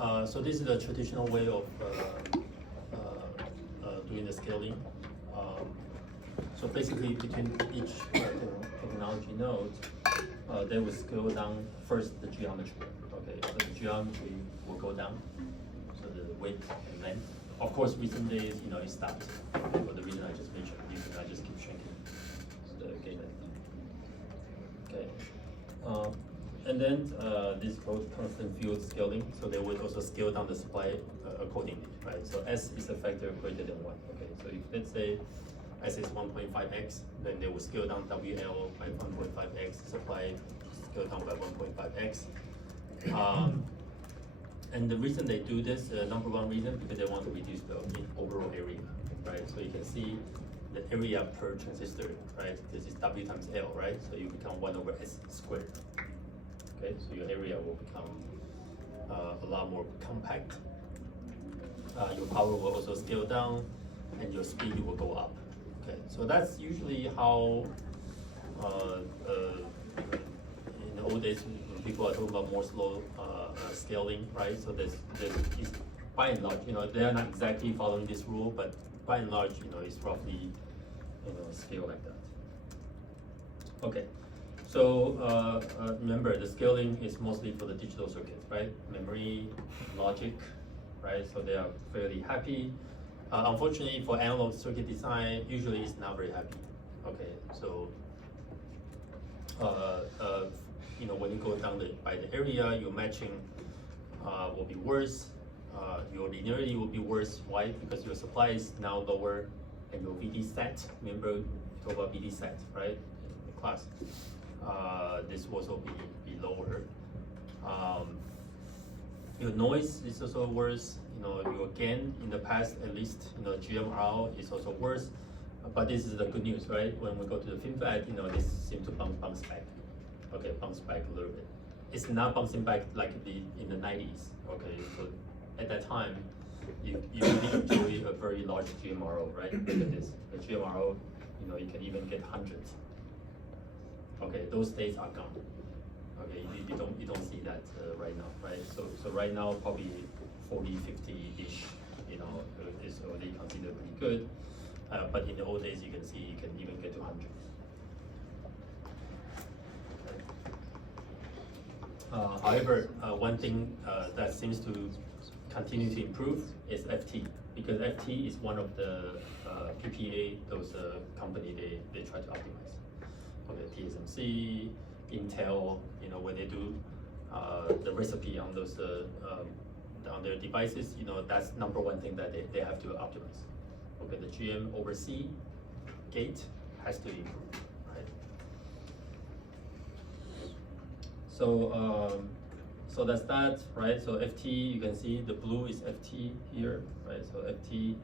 So this is the traditional way of doing the scaling. So basically, between each technology node, they will scale down first the geometry. Okay, so the geometry will go down, so the width and length. Of course, recent days, it stopped for the reason I just mentioned. I just keep shrinking the gate length. Okay, and then this is called constant field scaling. So they would also scale down the supply accordingly, right? So S is a factor greater than 1. Okay, so if let's say S is 1.5x, then they will scale down WL by 1.5x, supply scale down by 1.5x. And the reason they do this, number one reason, because they want to reduce the overall area, right? So you can see the area per transistor, right? This is W times L, right? So you become 1 over S squared. Okay, so your area will become a lot more compact. Your power will also scale down, and your speed will go up. Okay, so that's usually how in the old days people are talking about Moore's law scaling, right? So there's by and large, they are not exactly following this rule, but by and large, it's roughly scale like that. Okay, so remember the scaling is mostly for the digital circuits, right? Memory, logic, right? So they are fairly happy. Unfortunately, for analog circuit design, usually it's not very happy. Okay, so when you go down by the area, your matching will be worse. Your linearity will be worse. Why? Because your supply is now lower, and your VD set. Remember, we talked about VD set, right? In the class, this will also be lower. Your noise is also worse. Your gain in the past, at least, GMRL is also worse. But this is the good news, right? When we go to the FinFET, this seems to bounce back. Okay, bounce back a little bit. It's not bouncing back like in the 90s. Okay, so at that time, you really enjoy a very large GMRO, right? Look at this. The GMRO, you can even get hundreds. Okay, those days are gone. Okay, you don't see that right now, right? So right now probably 40, 50-ish, is already considered pretty good. But in the old days, you can see you can even get to hundreds. However, one thing that seems to continue to improve is FT, because FT is one of the PPA, those company they try to optimize. Okay, TSMC, Intel, when they do the recipe on those on their devices, that's number one thing that they have to optimize. Okay, the GM over C gate has to improve, right? So that's that, right? So FT, you can see the blue is FT here, right? So FT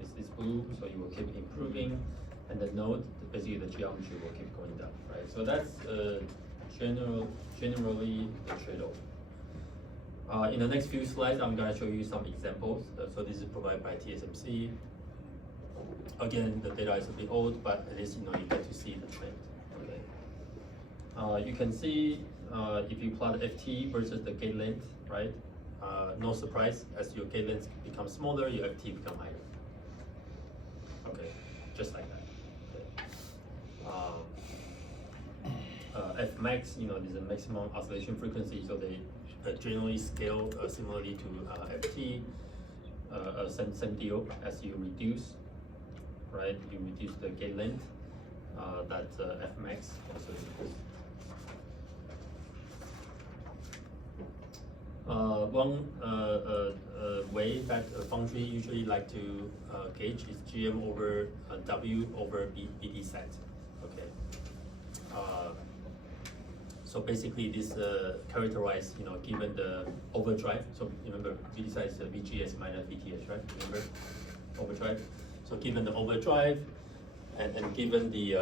is this blue, so you will keep improving, and the node, basically the geometry will keep going down, right? So that's generally the trade-off. In the next few slides, I'm going to show you some examples. So this is provided by TSMC. Again, the data is a bit old, but at least you get to see the trend. Okay. You can see if you plot FT versus the gate length, right? No surprise, as your gate length becomes smaller, your FT become higher. Okay, just like that. Okay. Fmax, is the maximum oscillation frequency, so they generally scale similarly to FT. Same deal as you reduce. Right, you reduce the gate length, that Fmax also improves. One way that a foundry usually like to gauge is GM over W over BD set. Okay. So basically, this characterized, given the overdrive. So remember, BD set is VGS minus VTH, right? Remember, overdrive. So given the overdrive, and given the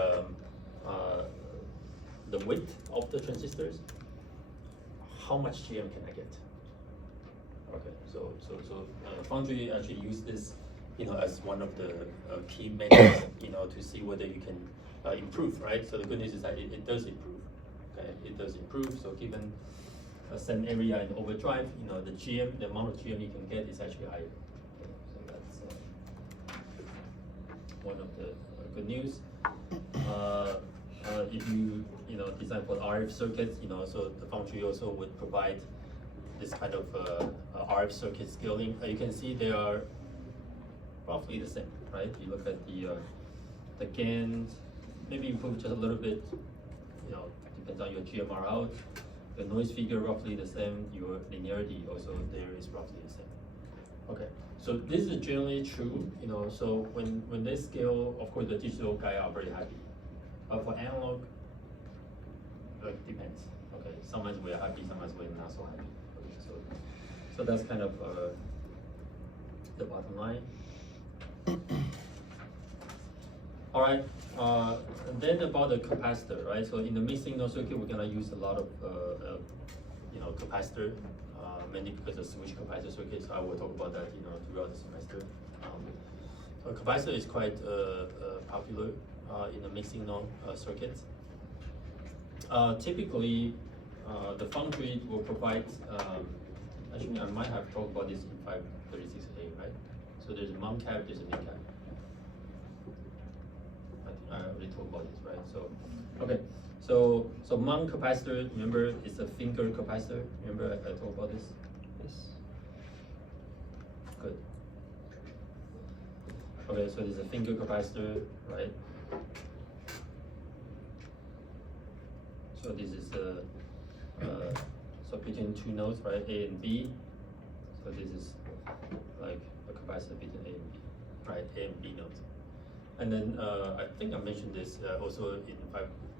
width of the transistors, how much GM can I get? Okay, so foundry actually use this, as one of the key measures, to see whether you can improve, right? So the good news is that it does improve. Okay, it does improve. So given same area in overdrive, you know, the GM, the amount of GM you can get is actually higher. Okay, so that's one of the good news. If you know design for the RF circuits, you know, so the foundry also would provide this kind of RF circuit scaling. You can see they are roughly the same, right? You look at the gain, maybe improve just a little bit, you know, depends on your GMR out. The noise figure roughly the same, your linearity also there is roughly the same. Okay, so this is generally true, you know, so when they scale, of course the digital guy are very happy. But for analog, like depends. Okay, sometimes we're happy, sometimes we're not so happy. Okay, so that's kind of the bottom line. All right, and then about the capacitor, right? So in the mixed signal circuit, we're gonna use a lot of you know, capacitor, mainly because of switch capacitor circuits. I will talk about that, you know, throughout the semester. So capacitor is quite popular in the mixed signal circuits. Typically, the foundry will provide. Actually, I might have talked about this in 536A, right? So there's a mount cap, there's a mid cap. I already talked about this, right? So, okay. So mount capacitor, remember, it's a finger capacitor. Remember I talked about this? Yes. Good. Okay, so there's a finger capacitor, right? So this is so between two nodes, right? A and B. So this is like a capacitor between A and B, right? A and B nodes. And then I think I mentioned this also in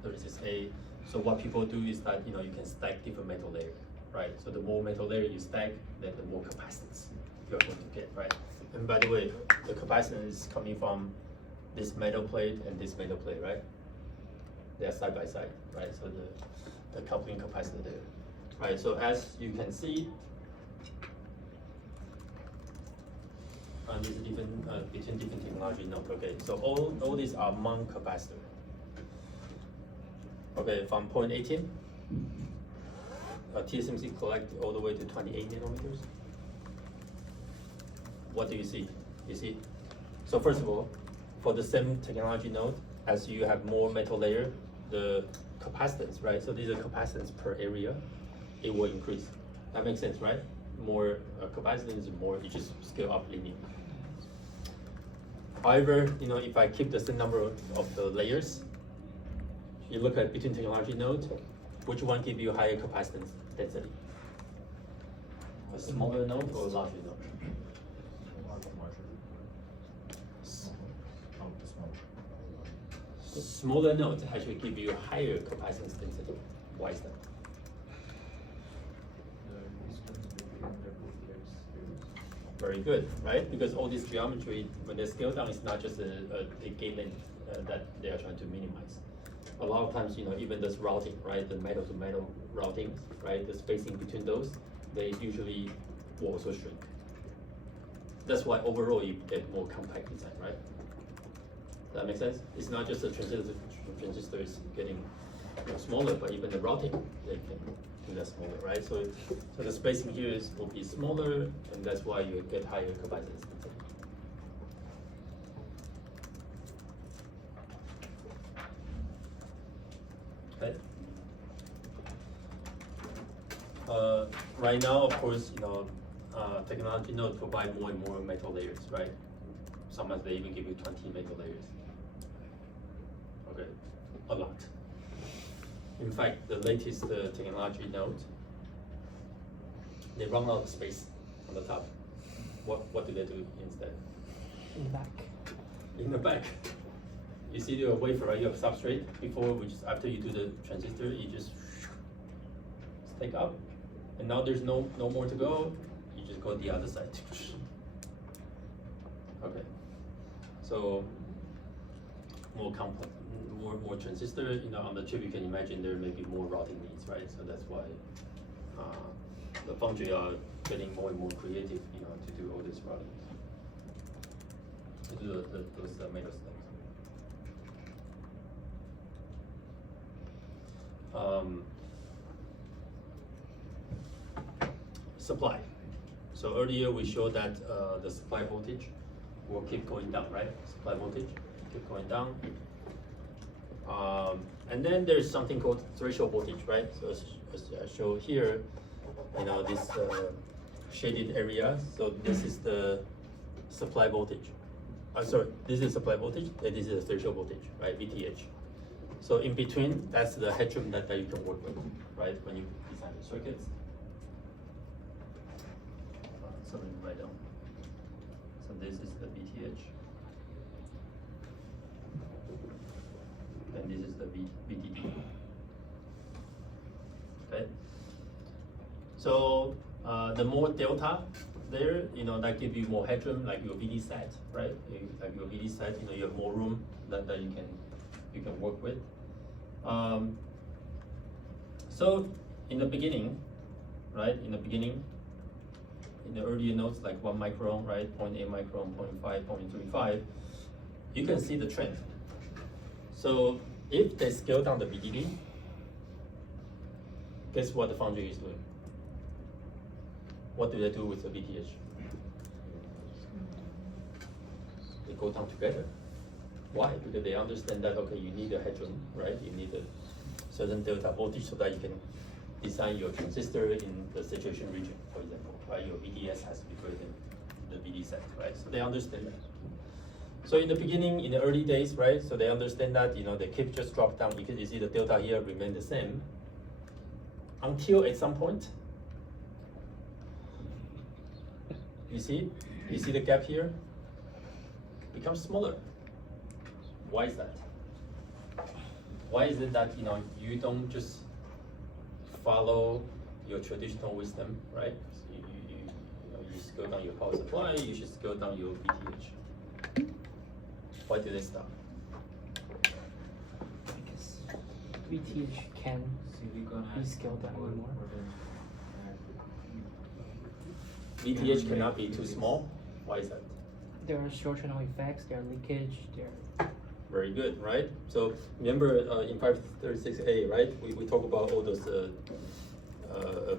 536A. So what people do is that, you know, you can stack different metal layers, right? So the more metal layer you stack, then the more capacitance you're going to get, right? And by the way, the capacitance is coming from this metal plate and this metal plate, right? They are side by side, right? So the coupling capacitor there, right? So as you can see, these different between different technology nodes. Okay, so all these are mount capacitor. Okay, from point 18, TSMC collect all the way to 28 nanometers. What do you see? You see, so first of all, for the same technology node, as you have more metal layer, the capacitance, right? So these are capacitance per area, it will increase. That makes sense, right? More capacitance, more you just scale up linear. However, you know, if I keep the same number of the layers, you look at between technology nodes, which one give you higher capacitance density? A smaller node or a larger node? Smaller nodes actually give you higher capacitance density. Why is that? Very good, right? Because all this geometry, when they scale down, it's not just a gate length that they are trying to minimize. A lot of times, you know, even this routing, right? The metal to metal routing, right? The spacing between those, they usually will also shrink. That's why overall you get more compact design, right? Does that make sense? It's not just the transistors getting, you know, smaller, but even the routing, they can do that smaller, right? So the spacing here will be smaller, and that's why you get higher capacitance. Okay. Right now, of course, you know, technology nodes provide more and more metal layers, right? Sometimes they even give you 20 metal layers. Okay, a lot. In fact, the latest technology node, they run out of space on the top. What do they do instead? In the back. In the back. You see the wafer, right? You have substrate before, which is after you do the transistor, you just take up. And now there's no more to go. You just go the other side. Okay. So more complex, more transistor, you know, on the chip. You can imagine there may be more routing needs, right? So that's why the foundry are getting more and more creative, you know, to do all this routing, to do those metal steps. supply. So earlier we showed that the supply voltage will keep going down, right? Supply voltage keep going down. And then there's something called threshold voltage, right? So as I show here, you know, this shaded area. So this is the supply voltage. Sorry, this is supply voltage, and this is the threshold voltage, right? VTH. So in between, that's the headroom that you can work with, right? When you design the circuits. Something to write down. So this is the VTH. And this is the VDD. Okay. So the more delta there, you know, that gives you more headroom, like your VD set, right? Like your VD set, you know, you have more room that you can work with. So in the beginning, right? In the earlier nodes, like 1 micron, right? 0.8 micron, 0.5, 0.35, you can see the trend. So if they scale down the VDD, guess what the foundry is doing? What do they do with the VTH? They go down together. Why? Because they understand that, okay, you need a headroom, right? You need a certain delta voltage so that you can design your transistor in the saturation region, for example, right? Your VDS has to be greater than the VD set, right? So they understand that. So in the beginning, in the early days, right? So they understand that, you know, they keep just drop down because you see the delta here remain the same until at some point, you see the gap here becomes smaller. Why is that? Why is it that, you know, you don't just follow your traditional wisdom, right? So you scale down your power supply, you should scale down your VTH. Why do they stop? Because VTH can be scaled down anymore. VTH cannot be too small. Why is that? There are short-channel effects, there are leakage, there. Very good, right? So remember in 536A, right? We talk about all those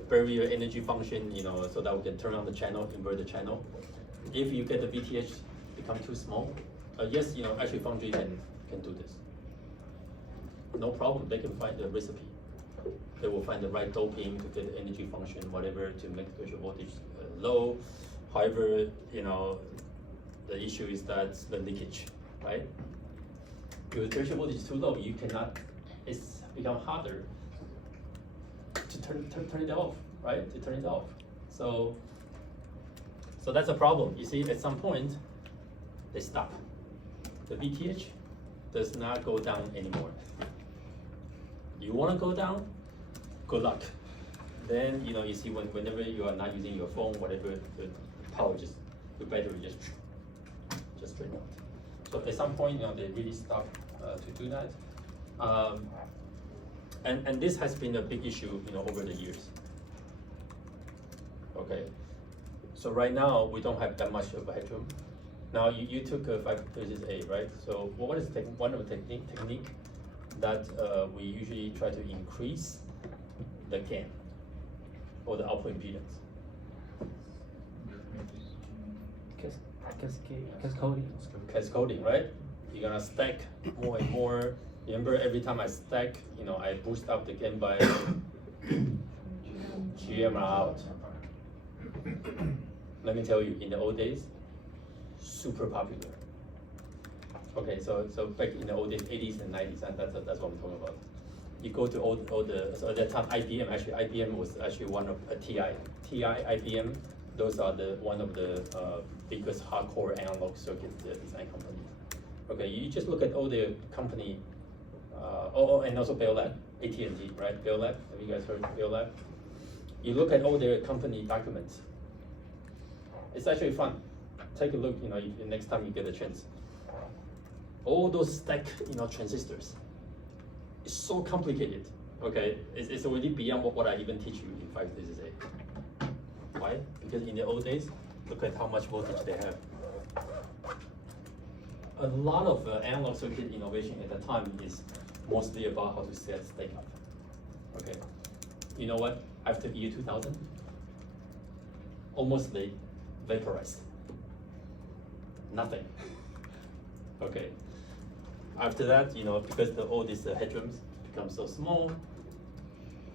barrier energy function, you know, so that we can turn on the channel, invert the channel. If you get the VTH become too small, yes, you know, actually foundry can do this. No problem, they can find the recipe. They will find the right doping to get the energy function, whatever, to make the threshold voltage low. However, you know, the issue is that the leakage, right? If the threshold voltage is too low, you cannot, it's become harder to turn it off, right? To turn it off. So that's a problem. You see, at some point, they stop. The VTH does not go down anymore. You want to go down? Good luck. Then, you know, you see whenever you are not using your phone, whatever, the power just, the battery just drain out. So at some point, you know, they really stop to do that. And this has been a big issue, you know, over the years. Okay. So right now, we don't have that much of a headroom. Now, you took 536A, right? So what is one of the technique that we usually try to increase the gain or the output impedance? Cascading, right? You're gonna stack more and more. Remember, every time I stack, you know, I boost up the gain by GM out. Let me tell you, in the old days, super popular. Okay, so back in the old days, 80s and 90s, and that's what I'm talking about. You go to all the, so at that time, IBM was actually one of TI, IBM. Those are one of the biggest hardcore analog circuit design companies. Okay, you just look at all the company, and also Bell Lab, AT&T, right? Bell Lab, have you guys heard of Bell Lab? You look at all their company documents. It's actually fun. Take a look, you know, next time you get a chance. All those stack, you know, transistors. It's so complicated. Okay, it's already beyond what I even teach you in 536A. Why? Because in the old days, look at how much voltage they have. A lot of analog circuit innovation at the time is mostly about how to stack up. Okay, you know what? After year 2000, almost vaporized. Nothing. Okay. After that, because all these headrooms become so small,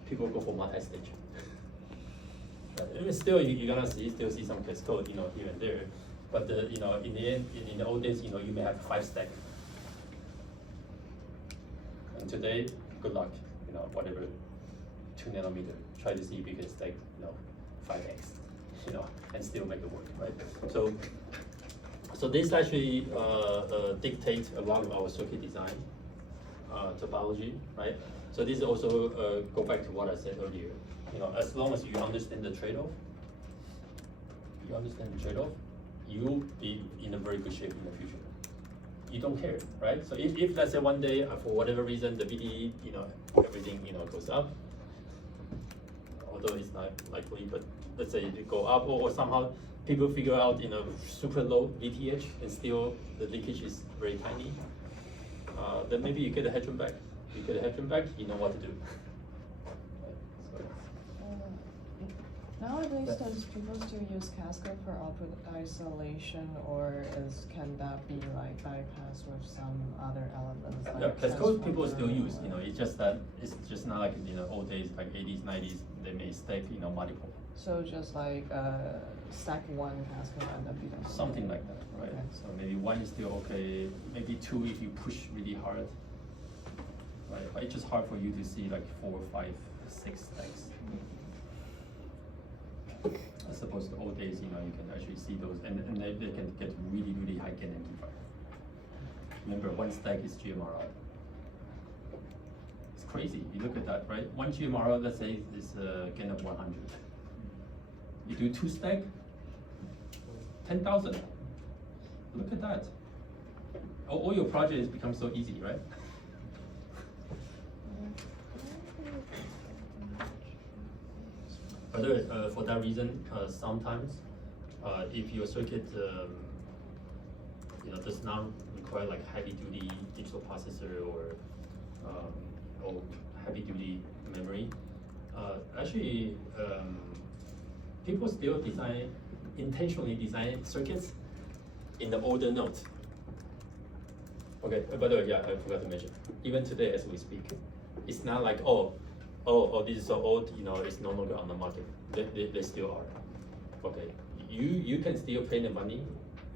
people go for multi-stage. Still, you're gonna still see some cascade, here and there. But in the end, in the old days, you may have 5 stack. And today, good luck, whatever 2 nanometer. Try to see if you can stack, 5x, and still make it work, right? So this actually dictates a lot of our circuit design topology, right? So this also go back to what I said earlier. As long as you understand the trade-off, you'll be in a very good shape in the future. You don't care, right? So if let's say one day for whatever reason the VDE, everything goes up, although it's not likely, but let's say it go up or somehow people figure out super low VTH and still the leakage is very tiny, then maybe you get a headroom back. You get a headroom back, you know what to do. Nowadays, does people still use cascade for output isolation, or can that be like bypassed with some other elements? Like Yeah, cascade people still use. It's just that it's just not like in the old days, like 80s, 90s. They may stack, multiple. So just like stack one cascade and then be something like that, right? Okay. So maybe 1 is still okay. Maybe 2 if you push really hard, right? But it's just hard for you to see like 4, 5, 6 stacks. I suppose the old days, you can actually see those, and they can get really, really high gain amplifier. Remember, 1 stack is GMRR. It's crazy. You look at that, right? 1 GMRR, let's say, is a gain of 100. You do 2 stack, 10,000. Look at that. All your projects become so easy, right? But for that reason, sometimes if your circuit does not require like heavy duty digital processor or heavy duty memory, actually people still intentionally design circuits in the older nodes. Okay, by the way, yeah, I forgot to mention. Even today, as we speak, it's not like this is so old, it's no longer on the market. They still are. Okay, you can still pay the money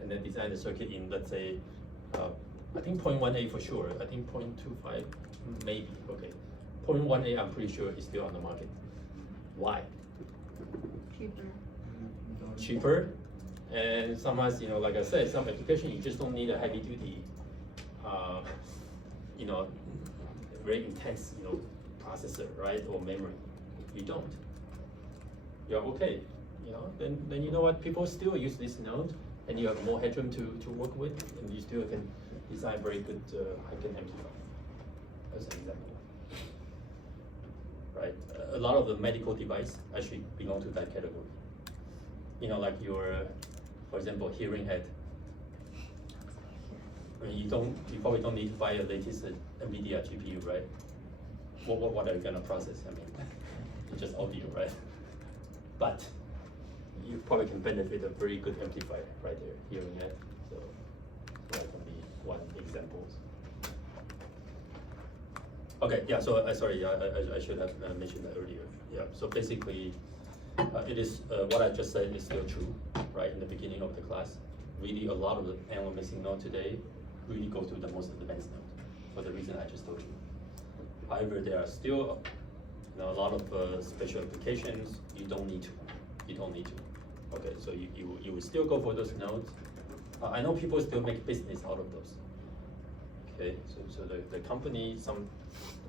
and then design the circuit in, let's say, I think 0.18 for sure. I think 0.25 maybe. Okay, 0.18 I'm pretty sure is still on the market. Why? Cheaper, and sometimes like I said, some application you just don't need a heavy duty, very intense, processor, right, or memory. You don't. You're okay. Then you know what? People still use this node, and you have more headroom to work with, and you still can design very good high gain amplifier. As an example, right? A lot of the medical device actually belong to that category. Like your, for example, hearing aid. I mean, you probably don't need to buy a latest NVIDIA GPU, right? What are you gonna process? I mean, it's just audio, right? But you probably can benefit a very good amplifier right there, hearing aid. So that can be one example. Okay, yeah. So sorry, I should have mentioned that earlier. Yeah. So basically, it is what I just said is still true, right? In the beginning of the class, really a lot of the analog mixing node today really go to the most advanced node for the reason I just told you. However, there are still a lot of special applications you don't need to. Okay, so you will still go for those nodes. I know people still make business out of those. Okay, so the company, some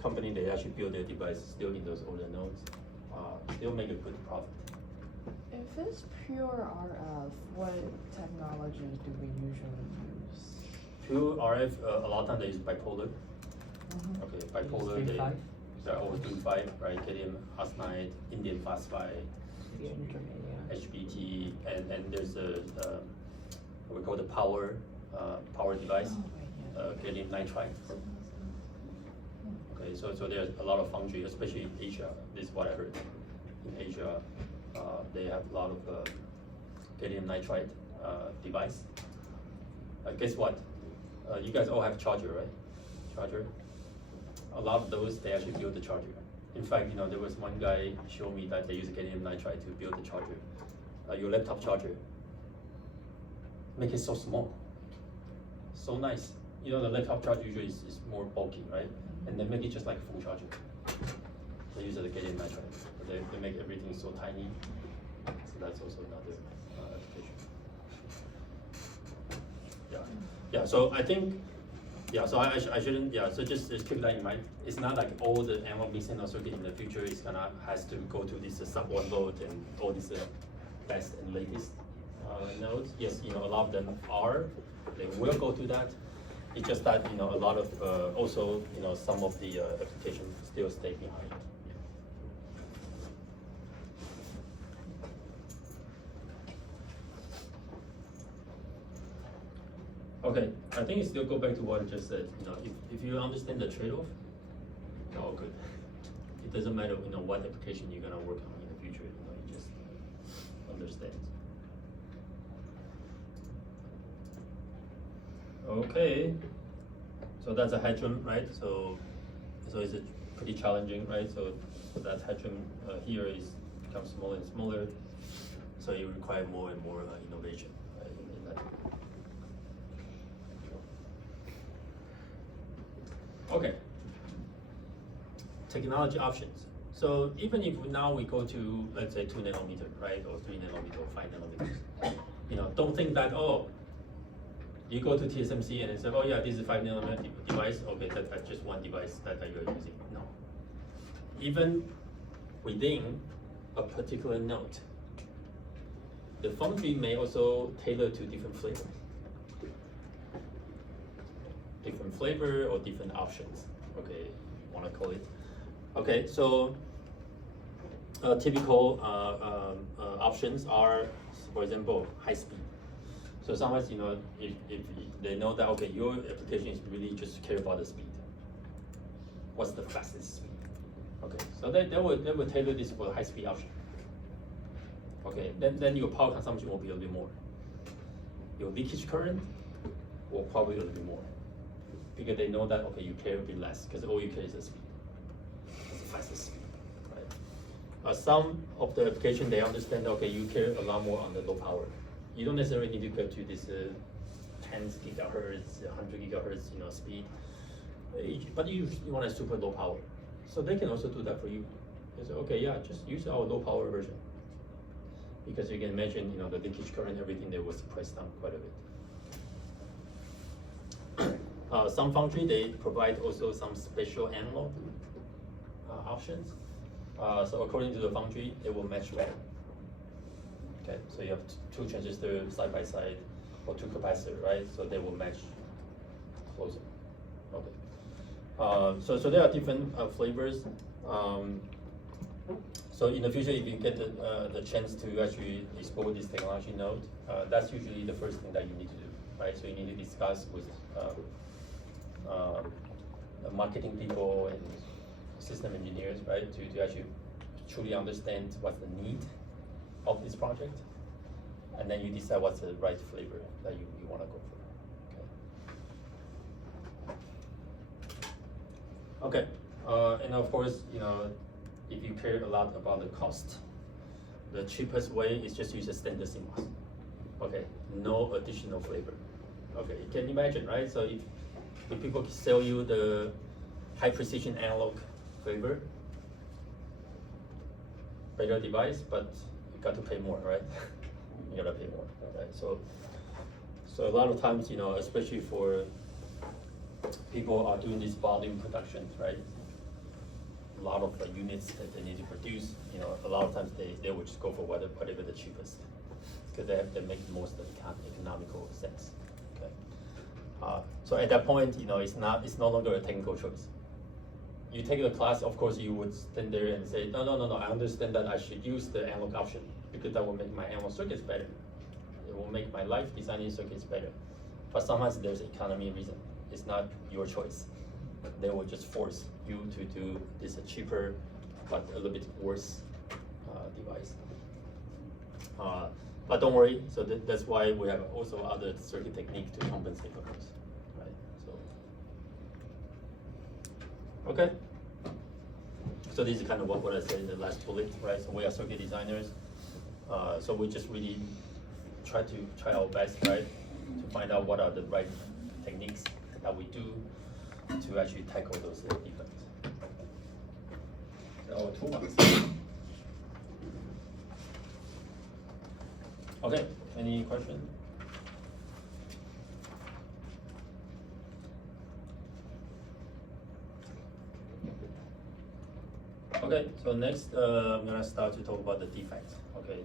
company, they actually build their device still in those older nodes, still make a good profit. If it's pure RF, what technology do we usually use? Pure RF, a lot of times they use bipolar. Okay, bipolar, they're always doing 5, right? Gallium arsenide, indium phosphide, HBT, and there's what we call the power device, gallium nitride. Okay, so there's a lot of foundry, especially in Asia. This is what I heard. In Asia, they have a lot of gallium nitride device. Guess what? You guys all have charger, right? Charger. A lot of those, they actually build the charger. In fact, there was one guy showed me that they use gallium nitride to build the charger. Your laptop charger. Make it so small. So nice. The laptop charger usually is more bulky, right? And they make it just like a full charger. They use the gallium nitride. But they make everything so tiny. So that's also another application. Yeah. So I think. Yeah, so I shouldn't. Yeah, so just keep that in mind. It's not like all the analog mixed signal circuit in the future has to go to this sub 1 volt and all these best and latest nodes. Yes, a lot of them are. They will go to that. It's just that a lot of also some of the applications still stay behind. Okay, I think it still go back to what I just said. If you understand the trade-off, you're all good. It doesn't matter what application you're gonna work on in the future. You just understand. Okay, so that's a hedron, right? So it's pretty challenging, right? So that hedron here becomes smaller and smaller. So you require more and more innovation, right, in that. Okay. Technology options. So even if now we go to, let's say, 2 nanometer, right, or 3 nanometer, or 5 nanometers, don't think that, you go to TSMC and say, oh yeah, this is a 5 nanometer device. Okay, that's just one device that you're using. No. Even within a particular node, the foundry may also tailor to different flavors. Different flavor or different options. Okay, want to call it. Okay, so typical options are, for example, high speed. So sometimes, if they know that, okay, your application is really just care about the speed. What's the fastest speed? Okay, so they will tailor this for the high speed option. Okay, then your power consumption will be a little bit more. Your leakage current will probably a little bit more. Because they know that, okay, you care a bit less, because all you care is the speed. It's the fastest speed, right? Some of the application, they understand, okay, you care a lot more on the low power. You don't necessarily need to go to this 10 gigahertz, 100 gigahertz, speed, but you want a super low power. So they can also do that for you. They say, okay, yeah, just use our low power version. Because you can imagine, the leakage current, everything there was pressed down quite a bit. Some foundry, they provide also some special analog options. So according to the foundry, it will match better. Okay, so you have 2 transistors side by side, or 2 capacitors, right? So they will match closer. Okay. So there are different flavors. So in the future, if you get the chance to actually explore this technology node, that's usually the first thing that you need to do, right? So you need to discuss with the marketing people and system engineers, right, to actually truly understand what's the need of this project, and then you decide what's the right flavor that you want to go for. Okay, and of course, if you care a lot about the cost, the cheapest way is just use a standard CMOS. Okay, no additional flavor. Okay, you can imagine, right? So if people sell you the high precision analog flavor, better device, but you got to pay more, right? You gotta pay more, right? So a lot of times, especially for people are doing this volume production, right? A lot of units that they need to produce, a lot of times they will just go for whatever the cheapest, because they make the most economical sense. Okay. So at that point, it's no longer a technical choice. You take the class, of course, you would stand there and say, no, I understand that I should use the analog option because that will make my analog circuits better. It will make my life designing circuits better. But sometimes there's economy reason. It's not your choice. They will just force you to do this cheaper, but a little bit worse device. But don't worry, so that's why we have also other circuit technique to compensate for those, right? So, okay. So this is kind of what I said in the last bullet, right? So we are circuit designers, so we just really try our best, right, to find out what are the right techniques that we do to actually tackle those defects. So 2 months. Okay, any question? Okay, so next I'm gonna start to talk about the defects. Okay,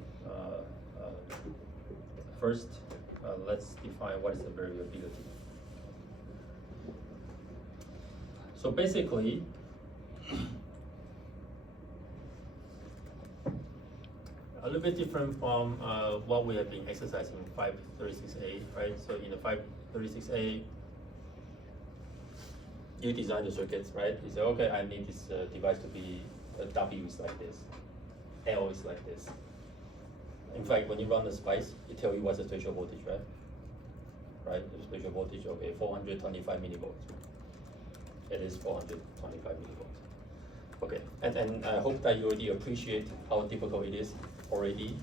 first let's define what is the variability. So basically, a little bit different from what we have been exercising in 536A, right? So in the 536A, you design the circuits, right? You say, okay, I need this device to be W is like this, L is like this. In fact, when you run the spice, it tells you what's the threshold voltage, right? Right, the threshold voltage, okay, 425 millivolts. It is 425 millivolts. Okay, and I hope that you already appreciate how difficult it is already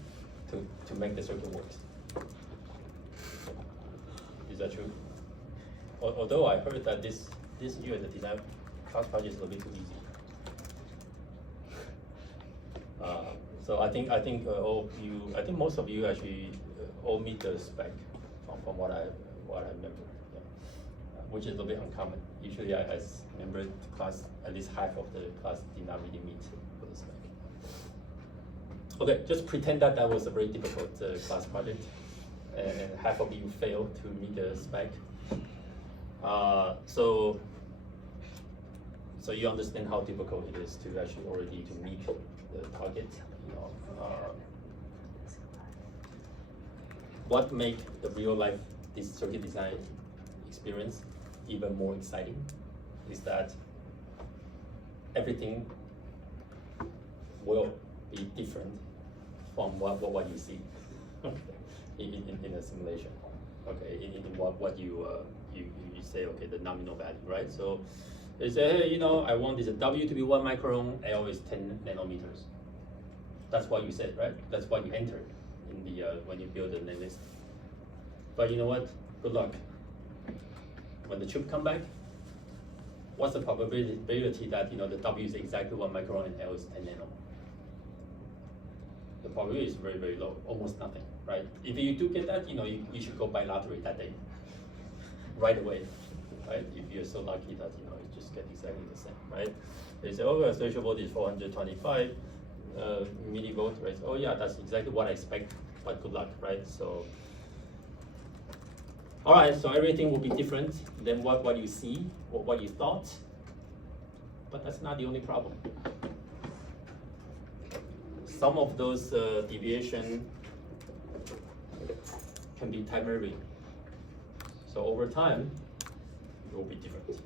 to make the circuit work. Is that true? Although I heard that this year the design class project is a little bit too easy. So I think most of you actually all meet the spec from what I remember, yeah. Which is a little bit uncommon. Usually I remember the class, at least half of the class did not really meet for the spec. Okay, just pretend that was a very difficult class project, and half of you failed to meet the spec. So you understand how difficult it is to actually already to meet the target. You know, what make the real life this circuit design experience even more exciting is that everything will be different from what you see in a simulation. Okay, in what you say, okay, the nominal value, right? So they say, hey, you know, I want this W to be 1 micron, L is 10 nanometers. That's what you said, right? That's what you entered in the when you build the netlist. But you know what? Good luck. When the chip come back, what's the probability that the W is exactly 1 micron and L is 10 nano? The probability is very, very low, almost nothing, right? If you do get that, you should go buy lottery that day, right away, right? If you're so lucky that you just get exactly the same, right? They say, oh, threshold voltage is 425 millivolt, right? Oh yeah, that's exactly what I expect, but good luck, right? So, all right, so everything will be different than what you see or what you thought, but that's not the only problem. Some of those deviation can be time varying. So over time, it will be different.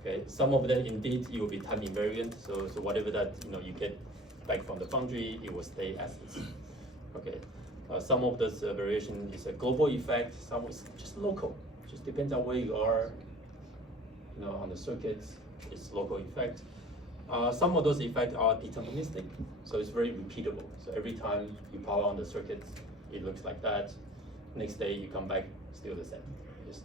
Okay, some of them indeed it will be time invariant. So whatever that you get back from the foundry, it will stay as is. Okay, some of this variation is a global effect. Some is just local. Just depends on where you are. On the circuits, it's local effect. Some of those effects are deterministic, so it's very repeatable. So every time you power on the circuits, it looks like that. Next day you come back, still the same. Just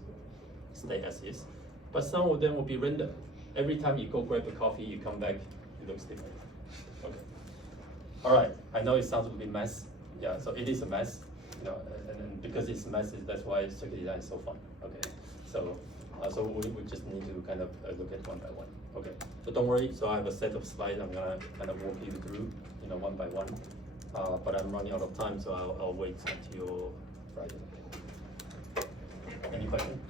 stay as is. But some of them will be random. Every time you go grab a coffee, you come back, it looks different. Okay. All right. I know it sounds a bit mess. Yeah. So it is a mess. And because it's messy, that's why circuit design is so fun. Okay. So we just need to kind of look at one by one. Okay. So don't worry. So I have a set of slides. I'm gonna kind of walk you through, one by one. But I'm running out of time, so I'll wait until Friday. Any questions?